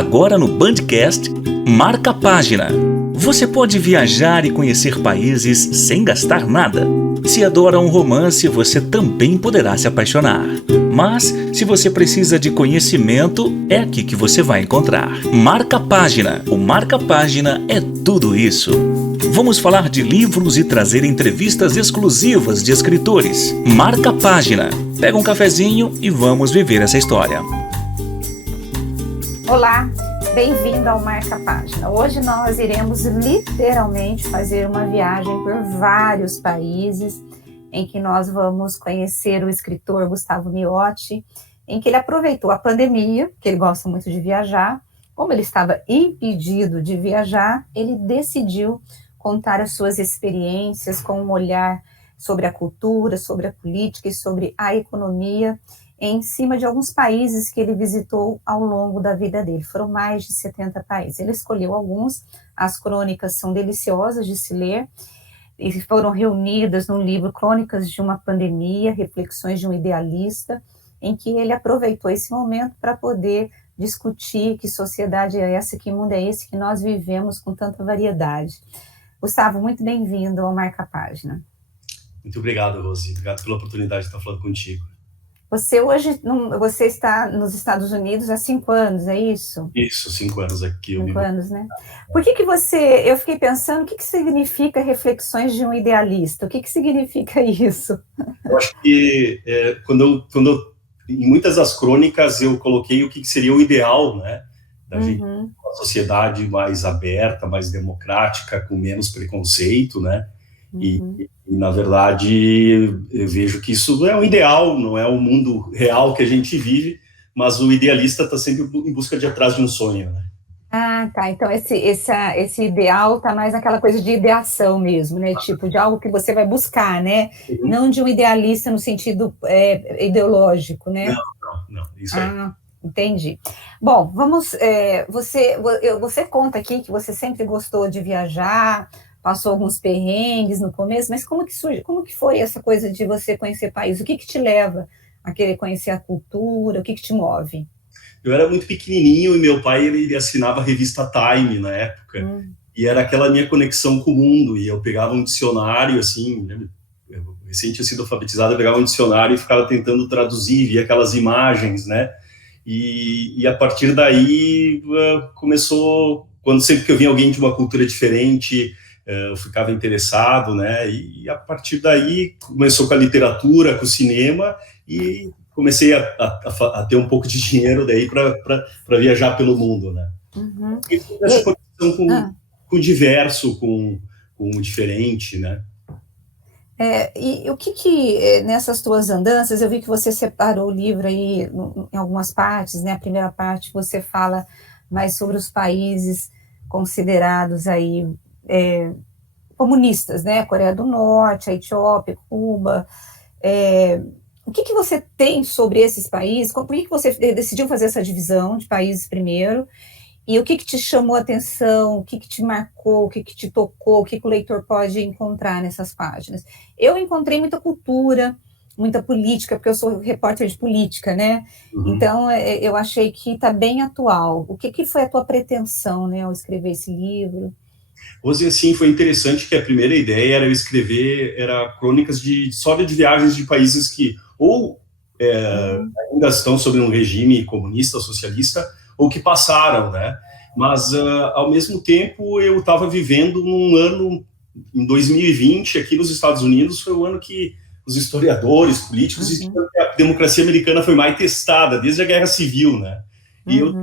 Agora no Bandcast, Marca a Página. Você pode viajar e conhecer países sem gastar nada. Se adora um romance, você também poderá se apaixonar. Mas, se você precisa de conhecimento, é aqui que você vai encontrar. Marca a Página. O Marca a Página é tudo isso. Vamos falar de livros e trazer entrevistas exclusivas de escritores. Marca a Página. Pega um cafezinho e vamos viver essa história. Olá, bem-vindo ao Marca a Página. Hoje nós iremos literalmente fazer uma viagem por vários países, em que nós vamos conhecer o escritor Gustavo Miotti, em que ele aproveitou a pandemia, que ele gosta muito de viajar. Como ele estava impedido de viajar, ele decidiu contar as suas experiências com um olhar sobre a cultura, sobre a política e sobre a economia, em cima de alguns países que ele visitou ao longo da vida dele. Foram mais de 70 países. Ele escolheu alguns, as crônicas são deliciosas de se ler, e foram reunidas no livro Crônicas de uma Pandemia, Reflexões de um Idealista, em que ele aproveitou esse momento para poder discutir que sociedade é essa, que mundo é esse que nós vivemos com tanta variedade. Gustavo, muito bem-vindo ao Marca a Página. Muito obrigado, Rose. Obrigado pela oportunidade de estar falando contigo. Você hoje, você está nos Estados Unidos há 5 anos, é isso? Isso, 5 anos aqui. 5 anos, né? Por que você, eu fiquei pensando, o que significa Reflexões de um Idealista? O que significa isso? Eu acho que quando em muitas das crônicas eu coloquei o que seria o ideal, né? Da gente, uma sociedade mais aberta, mais democrática, com menos preconceito, né? E, na verdade, eu vejo que isso é um ideal, não é o mundo real que a gente vive, mas o idealista está sempre em busca de atrás de um sonho, né? Ah, tá. Então, esse ideal está mais naquela coisa de ideação mesmo, né? Tipo, de algo que você vai buscar, né? Não de um idealista no sentido ideológico, né? Não, isso aí. Entendi. Bom, vamos... você conta aqui que você sempre gostou de viajar, passou alguns perrengues no começo, mas como que surge, como que foi essa coisa de você conhecer país? O que te leva a querer conhecer a cultura? O que te move? Eu era muito pequenininho e meu pai, ele assinava a revista Time na época, e era aquela minha conexão com o mundo, e eu pegava um dicionário, assim, eu recém tinha sido alfabetizado, eu pegava um dicionário e ficava tentando traduzir, via aquelas imagens, né? E a partir daí começou, sempre que eu via alguém de uma cultura diferente, eu ficava interessado, né? E a partir daí começou com a literatura, com o cinema, e comecei a ter um pouco de dinheiro daí para viajar pelo mundo, né? Essa conexão com o diverso, com o diferente, né? E o que nessas tuas andanças, eu vi que você separou o livro aí em algumas partes, né? A primeira parte você fala mais sobre os países considerados aí comunistas, né? Coreia do Norte, a Etiópia, Cuba. O que você tem sobre esses países? Por que você decidiu fazer essa divisão de países primeiro? E o que te chamou a atenção? O que te marcou? O que te tocou? O que o leitor pode encontrar nessas páginas? Eu encontrei muita cultura, muita política, porque eu sou repórter de política, né? Então, eu achei que está bem atual. O que foi a tua pretensão, né, ao escrever esse livro? Hoje, assim, foi interessante que a primeira ideia era eu escrever crônicas de história de viagens de países que ainda estão sob um regime comunista, socialista, ou que passaram, né? Mas, ao mesmo tempo, eu estava vivendo num ano, em 2020, aqui nos Estados Unidos, foi o ano que os historiadores, políticos, diziam que a democracia americana foi mais testada, desde a Guerra Civil, né? E eu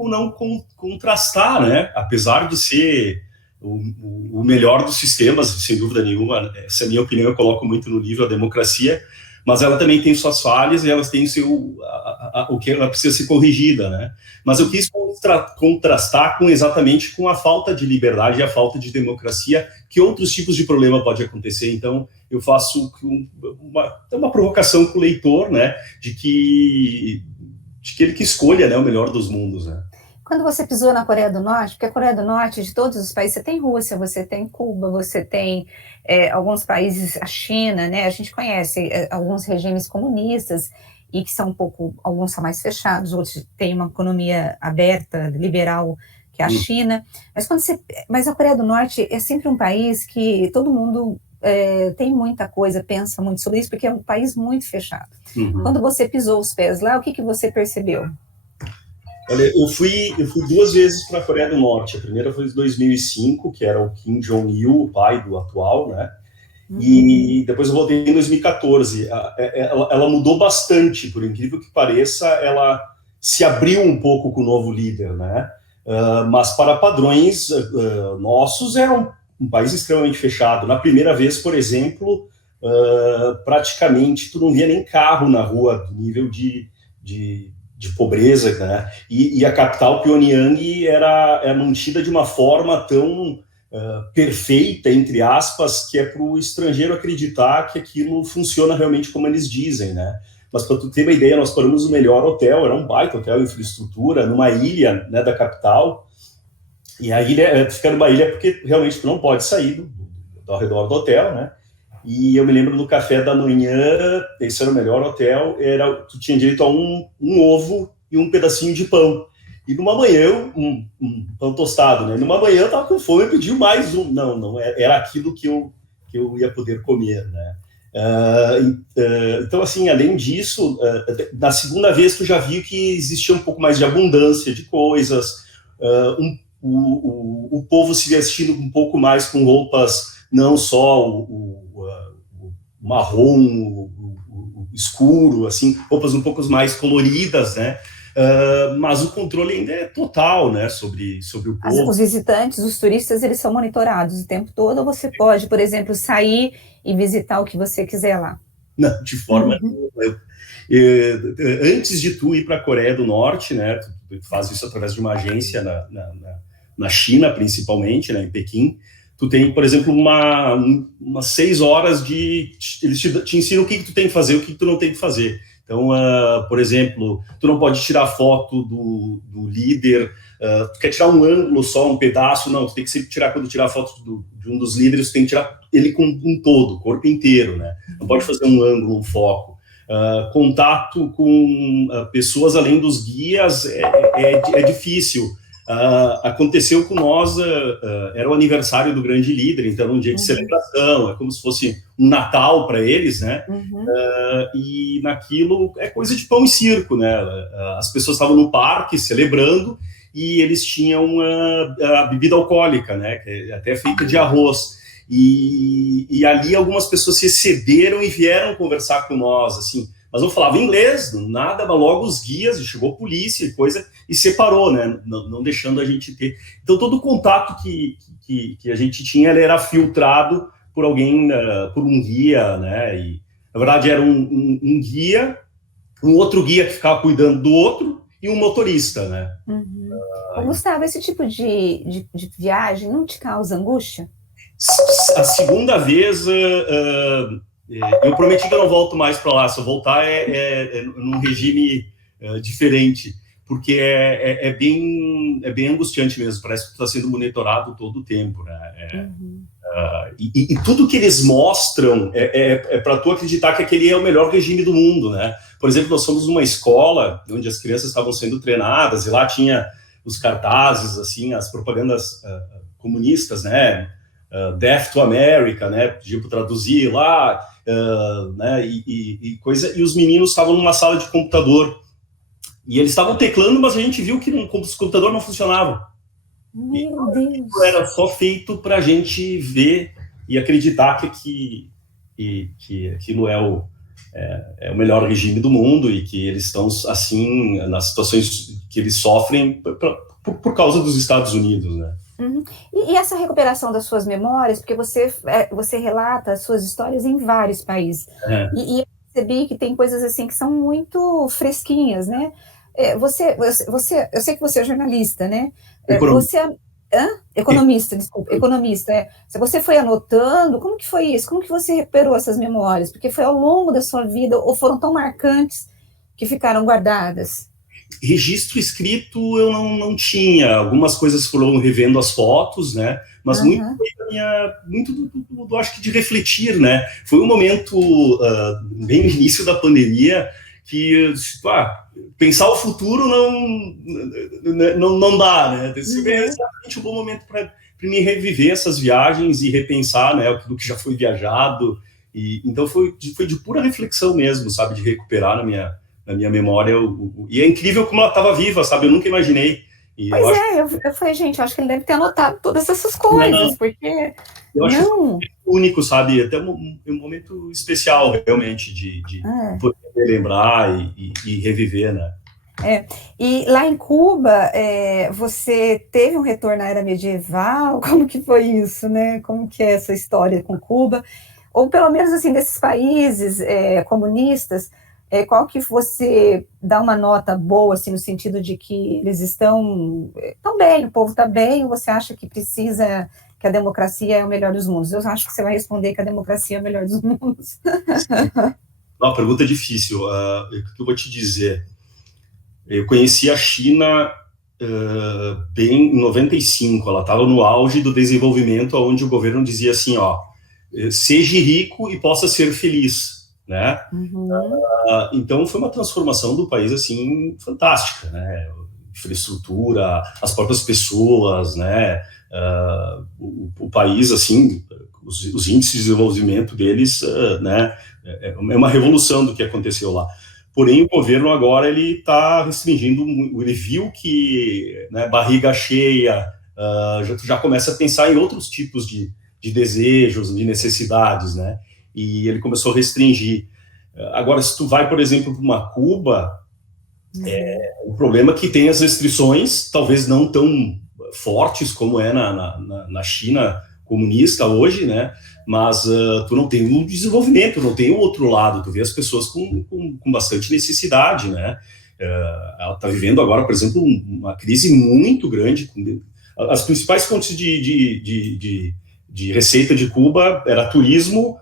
não contrastar, né? Apesar de ser o melhor dos sistemas, sem dúvida nenhuma, essa é a minha opinião, eu coloco muito no livro, a democracia, mas ela também tem suas falhas e elas têm o que ela precisa ser corrigida, né? Mas eu quis contrastar exatamente com a falta de liberdade e a falta de democracia, que outros tipos de problema pode acontecer. Então, eu faço uma provocação com o leitor, né? De que ele que escolha, né, o melhor dos mundos, né? Quando você pisou na Coreia do Norte, porque a Coreia do Norte, de todos os países, você tem Rússia, você tem Cuba, você tem alguns países, a China, né? A gente conhece alguns regimes comunistas, e que são alguns são mais fechados, outros têm uma economia aberta, liberal, que é a China. Mas a Coreia do Norte é sempre um país que todo mundo tem muita coisa, pensa muito sobre isso, porque é um país muito fechado. Quando você pisou os pés lá, o que você percebeu? Olha, eu fui 2 vezes para a Coreia do Norte. A primeira foi em 2005, que era o Kim Jong-il, o pai do atual, né? E depois eu voltei em 2014. Ela mudou bastante, por incrível que pareça, ela se abriu um pouco com o novo líder, né? Mas para padrões nossos, era um país extremamente fechado. Na primeira vez, por exemplo, praticamente tu não via nem carro na rua, do nível de pobreza, né? E a capital, Pyongyang, era mantida de uma forma tão perfeita, entre aspas, que é para o estrangeiro acreditar que aquilo funciona realmente como eles dizem, né? Mas para tu ter uma ideia, nós paramos no melhor hotel, era um baita hotel, infraestrutura, numa ilha, né, da capital, e a ilha, fica numa ilha porque realmente tu não pode sair ao redor do hotel, né? E eu me lembro no café da manhã, esse era o melhor hotel, tu tinha direito a um ovo e um pedacinho de pão. E numa manhã, um pão tostado, né? Numa manhã eu tava com fome e pedi mais um. Não, era aquilo que eu ia poder comer, né? Então, assim, além disso, na segunda vez tu já viu que existia um pouco mais de abundância de coisas, o povo se vestindo um pouco mais com roupas, não só o marrom, o escuro, assim, roupas um pouco mais coloridas, né? Mas o controle ainda é total, né, sobre o povo. Os visitantes, os turistas, eles são monitorados o tempo todo, ou você pode, por exemplo, sair e visitar o que você quiser lá? Não, de forma nenhuma. Antes de tu ir para a Coreia do Norte, né, tu faz isso através de uma agência na China, principalmente, né, em Pequim, tu tem, por exemplo, umas 6 horas eles te ensinam o que tu tem que fazer, o que tu não tem que fazer. Então, por exemplo, tu não pode tirar foto do líder, tu quer tirar um ângulo só, um pedaço, não, tu tem que sempre tirar, quando tirar foto de um dos líderes, tu tem que tirar ele com um todo, o corpo inteiro, né? Não pode fazer um ângulo, um foco. Contato com pessoas além dos guias é difícil. Aconteceu com nós, era o aniversário do grande líder, então um dia de celebração, é como se fosse um Natal para eles, né? E naquilo é coisa de pão e circo, né? As pessoas estavam no parque celebrando e eles tinham a bebida alcoólica, né? Que é até feita de arroz. E ali algumas pessoas se excederam e vieram conversar com nós, assim, mas não falava inglês, nada, mas logo os guias, chegou a polícia e coisa, e separou, né, não deixando a gente ter. Então todo o contato que a gente tinha, ele era filtrado por alguém, por um guia, né, e na verdade era um guia, um outro guia que ficava cuidando do outro, e um motorista, né. Gustavo, esse tipo de viagem não te causa angústia? A segunda vez, eu prometi que eu não volto mais para lá. Se eu voltar num regime diferente, porque é bem angustiante mesmo. Parece que tu está sendo monitorado todo o tempo, né? E tudo que eles mostram é para tu acreditar que aquele é o melhor regime do mundo, né? Por exemplo, nós fomos numa escola onde as crianças estavam sendo treinadas e lá tinha os cartazes, assim, as propagandas comunistas, né? Death to America, né? Pediu para traduzir lá, né? E coisa. E os meninos estavam numa sala de computador e eles estavam teclando, mas a gente viu que os computadores não funcionavam. Meu Deus! Era só feito para a gente ver e acreditar que aquilo é o melhor regime do mundo e que eles estão assim nas situações que eles sofrem por causa dos Estados Unidos, né? E essa recuperação das suas memórias, porque você relata as suas histórias em vários países, e eu percebi que tem coisas assim que são muito fresquinhas, né? Eu sei que você é jornalista, né? Economista, desculpa, economista. Se você foi anotando, como que foi isso? Como que você recuperou essas memórias? Porque foi ao longo da sua vida, ou foram tão marcantes que ficaram guardadas? Registro escrito eu não tinha, algumas coisas foram revendo as fotos, né, mas muito do acho que de refletir, né, foi um momento bem no início da pandemia pensar o futuro não dá, né? Esse é exatamente um bom momento para me reviver essas viagens e repensar, né, aquilo que já foi viajado. E então foi de pura reflexão mesmo, sabe, de recuperar na minha memória. E é incrível como ela estava viva, sabe? Eu nunca imaginei. E eu falei, gente, eu acho que ele deve ter anotado todas essas coisas, porque... Eu acho único, sabe? Até um momento especial, realmente, de poder lembrar e reviver, né? E lá em Cuba, você teve um retorno à era medieval? Como que foi isso, né? Como que é essa história com Cuba? Ou pelo menos, assim, desses países comunistas, qual que você dá uma nota boa, assim, no sentido de que eles estão bem, o povo está bem, ou você acha que precisa... que a democracia é o melhor dos mundos? Eu acho que você vai responder que a democracia é o melhor dos mundos. Uma pergunta difícil. O que eu vou te dizer? Eu conheci a China bem em 95. Ela estava no auge do desenvolvimento, onde o governo dizia assim, seja rico e possa ser feliz, né? Então foi uma transformação do país assim fantástica, né? Infraestrutura, as próprias pessoas, né? O país, assim, os índices de desenvolvimento deles, né, é uma revolução do que aconteceu lá. Porém, o governo agora ele está restringindo, ele viu que, né, barriga cheia, já começa a pensar em outros tipos de desejos, de necessidades, né, e ele começou a restringir. Agora, se tu vai, por exemplo, para uma Cuba, o problema é que tem as restrições, talvez não tão fortes como é na China comunista hoje, né? Mas tu não tem o desenvolvimento, não tem o outro lado, tu vê as pessoas com bastante necessidade, né? Ela está vivendo agora, por exemplo, uma crise muito grande. As principais fontes de receita de Cuba era turismo,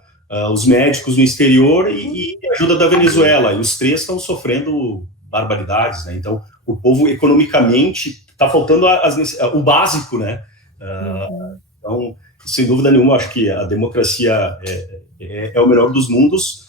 os médicos no exterior e ajuda da Venezuela, e os três estão sofrendo barbaridades, né? Então, o povo economicamente está faltando o básico, né? Então, sem dúvida nenhuma, acho que a democracia é o melhor dos mundos,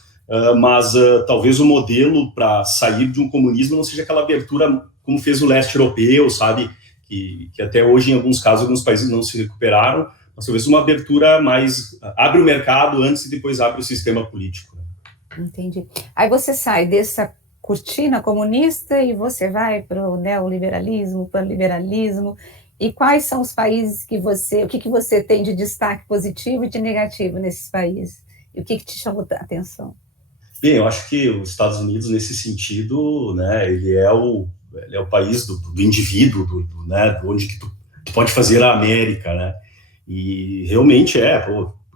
mas talvez o modelo para sair de um comunismo não seja aquela abertura como fez o leste europeu, sabe? Que até hoje, em alguns casos, alguns países não se recuperaram, mas talvez uma abertura mais... abre o mercado antes e depois abre o sistema político. Né? Entendi. Aí você sai dessa cortina comunista e você vai para o neoliberalismo, para o liberalismo. E quais são os países que o que você tem de destaque positivo e de negativo nesses países? E o que te chamou a atenção? Bem, eu acho que os Estados Unidos, nesse sentido, né, ele é o país do indivíduo, né, onde que tu pode fazer a América, né? E realmente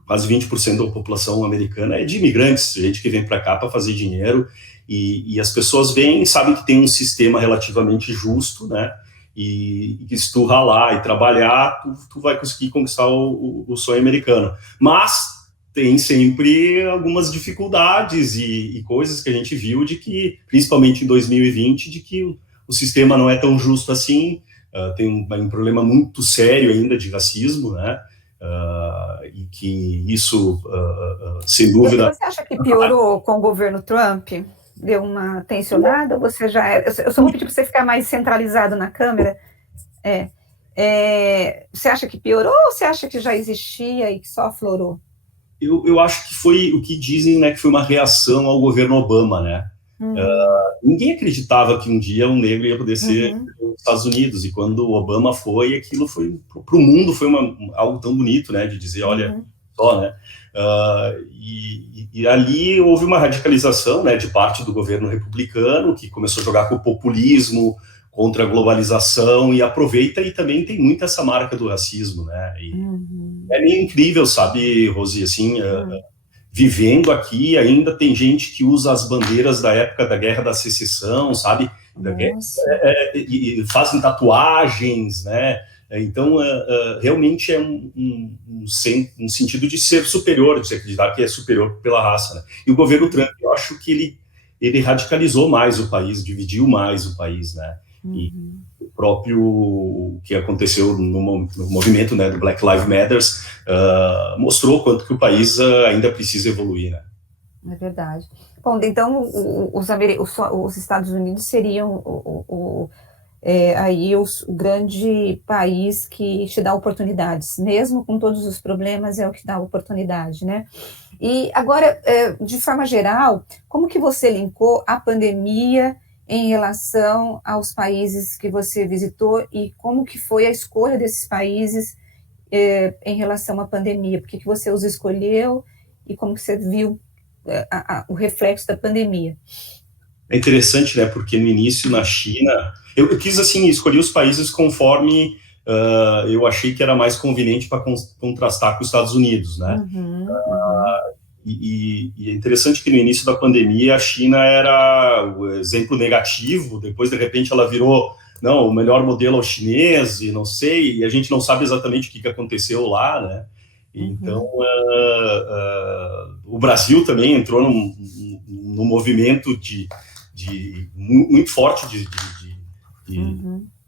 quase 20% da população americana é de imigrantes, gente que vem para cá para fazer dinheiro. E as pessoas vêm e sabem que tem um sistema relativamente justo, né? E que se tu ralar e trabalhar, tu vai conseguir conquistar o sonho americano. Mas tem sempre algumas dificuldades e coisas que a gente viu de que, principalmente em 2020, de que o sistema não é tão justo assim, tem um problema muito sério ainda de racismo, né? E que isso, sem dúvida... Você acha que piorou com o governo Trump? Deu uma tensionada? Você eu só vou pedir para você ficar mais centralizado na câmera. Você acha que piorou ou você acha que já existia e que só aflorou? Eu acho que foi o que dizem, né, que foi uma reação ao governo Obama, né? Ninguém acreditava que um dia um negro ia poder ser nos Estados Unidos, e quando o Obama foi, aquilo foi para o mundo, foi algo tão bonito, né, de dizer, olha, só, né? E ali houve uma radicalização, né, de parte do governo republicano, que começou a jogar com o populismo, contra a globalização, e aproveita, e também tem muito essa marca do racismo, né? É meio incrível, sabe, Rosi, assim, vivendo aqui, ainda tem gente que usa as bandeiras da época da Guerra da Secessão, sabe? E fazem tatuagens, né? Então, realmente é um sentido de ser superior, de se acreditar que é superior pela raça, né? E o governo Trump, eu acho que ele radicalizou mais o país, dividiu mais o país, né? E o próprio que aconteceu no movimento, né, do Black Lives Matter mostrou quanto que o país ainda precisa evoluir, né? É verdade. Bom, então os Estados Unidos seriam aí o grande país que te dá oportunidades, mesmo com todos os problemas, é o que dá oportunidade, né? E agora, de forma geral, como que você linkou a pandemia em relação aos países que você visitou e como que foi a escolha desses países em relação à pandemia? Por que você os escolheu e como que você viu o reflexo da pandemia? É interessante, né? Porque no início na China, eu quis assim escolher os países conforme eu achei que era mais conveniente para contrastar com os Estados Unidos, né? E é interessante que no início da pandemia a China era o exemplo negativo, depois de repente ela virou, não, o melhor modelo é o chinês, e não sei, e a gente não sabe exatamente o que aconteceu lá, né? Então, o Brasil também entrou num movimento muito forte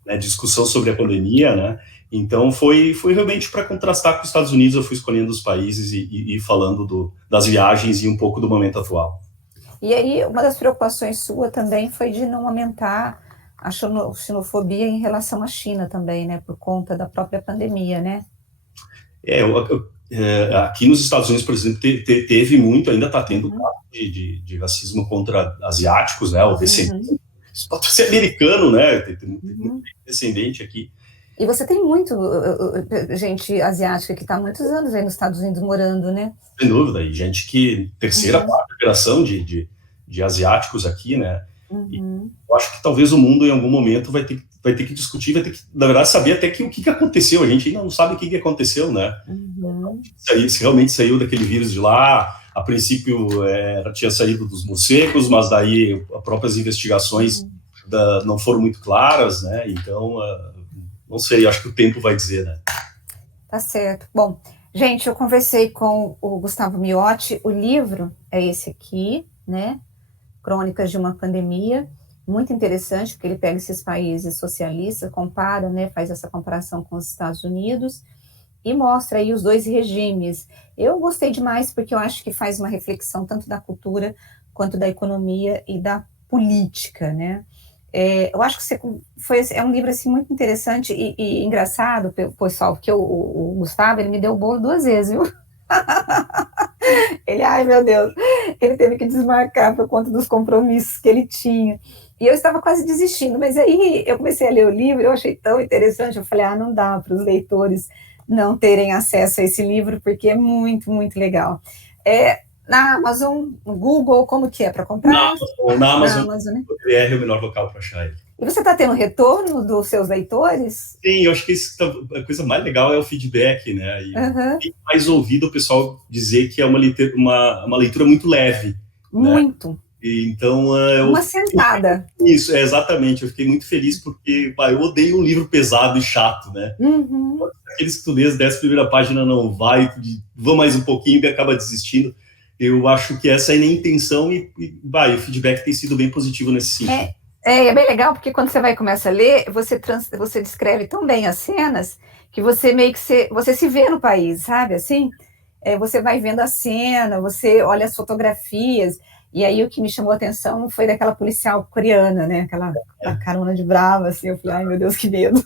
né, discussão sobre a pandemia, né? Então, foi realmente para contrastar com os Estados Unidos, eu fui escolhendo os países e falando das viagens e um pouco do momento atual. E aí, uma das preocupações sua também foi de não aumentar a xenofobia em relação à China também, né? Por conta da própria pandemia, né? Aqui nos Estados Unidos, por exemplo, teve muito, ainda está tendo de racismo contra asiáticos, né? O descendente. Isso pode ser americano, né? Tem muito descendente aqui. E você tem muito gente asiática que está há muitos anos aí nos Estados Unidos morando, né? Sem dúvida, e gente que terceira, quarta geração de asiáticos aqui, né? E eu acho que talvez o mundo em algum momento vai ter que discutir, vai ter que, na verdade, saber até o que aconteceu. A gente ainda não sabe o que aconteceu, né? Se realmente saiu daquele vírus de lá, a princípio tinha saído dos morcegos, mas daí as próprias investigações não foram muito claras, né? Então, não sei, acho que o tempo vai dizer, né? Tá certo. Bom, gente, eu conversei com o Gustavo Miotti, o livro é esse aqui, né? Crônicas de uma Pandemia, muito interessante, porque ele pega esses países socialistas, compara, né? Faz essa comparação com os Estados Unidos e mostra aí os dois regimes. Eu gostei demais porque eu acho que faz uma reflexão tanto da cultura quanto da economia e da política, né? Eu acho que é um livro assim, muito interessante e engraçado, pessoal, porque o Gustavo, ele me deu o bolo 2 vezes, viu? Ai meu Deus, ele teve que desmarcar por conta dos compromissos que ele tinha. E eu estava quase desistindo, mas aí eu comecei a ler o livro, eu achei tão interessante, eu falei, não dá para os leitores não terem acesso a esse livro, porque é muito, muito legal. Na Amazon, no Google, como que é para comprar? Na Amazon, né? É o melhor local para achar ele. E você está tendo retorno dos seus leitores? Sim, eu acho que a coisa mais legal é o feedback, né? E tem mais ouvido o pessoal dizer que é uma leitura muito leve. Muito. Né? Então, uma sentada. Isso, exatamente. Eu fiquei muito feliz porque eu odeio um livro pesado e chato, né? Aqueles que tu lês 10ª página não vai, vão mais um pouquinho e acaba desistindo. Eu acho que essa é a intenção e o feedback tem sido bem positivo nesse sentido. É bem legal, porque quando você vai começar a ler, você descreve tão bem as cenas que você meio que você se vê no país, sabe? Assim, você vai vendo a cena, você olha as fotografias, e aí o que me chamou a atenção foi daquela policial coreana, né? Aquela carona de brava, assim, eu falei, ai meu Deus, que medo.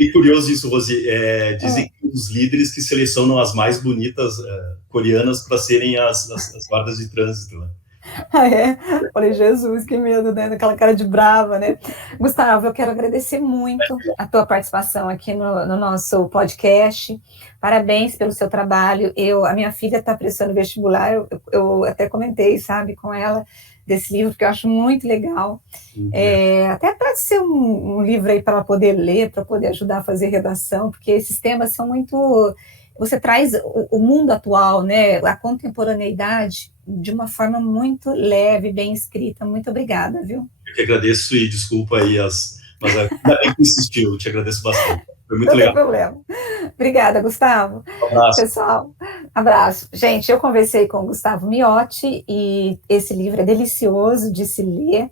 É curioso isso, Rosi. Dizem que os líderes que selecionam as mais bonitas coreanas para serem as guardas de trânsito, né? Falei, Jesus, que medo, né? Daquela cara de brava, né? Gustavo, eu quero agradecer muito a tua participação aqui no nosso podcast. Parabéns pelo seu trabalho. A minha filha está prestando vestibular, eu até comentei, sabe, com ela, desse livro, que eu acho muito legal. Até para ser um livro aí para ela poder ler, para poder ajudar a fazer redação, porque esses temas são muito... Você traz o mundo atual, né, a contemporaneidade, de uma forma muito leve, bem escrita. Muito obrigada, viu? Eu que agradeço e desculpa aí, mas ainda bem que insistiu, eu te agradeço bastante. Foi muito legal. Não tem problema. Obrigada, Gustavo. Um abraço. Pessoal, abraço. Gente, eu conversei com o Gustavo Miotti e esse livro é delicioso de se ler.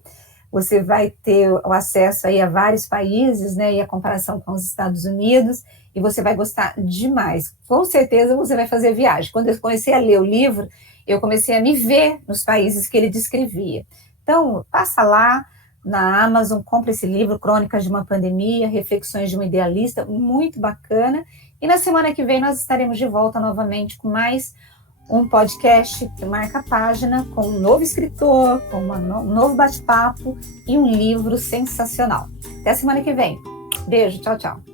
Você vai ter o acesso aí a vários países, né, e a comparação com os Estados Unidos, e você vai gostar demais. Com certeza você vai fazer viagem. Quando eu comecei a ler o livro, eu comecei a me ver nos países que ele descrevia. Então, passa lá na Amazon, compra esse livro, Crônicas de uma Pandemia, Reflexões de um Idealista, muito bacana. E na semana que vem nós estaremos de volta novamente com mais um podcast que marca a página, com um novo escritor, com um novo bate-papo e um livro sensacional. Até a semana que vem. Beijo, tchau, tchau.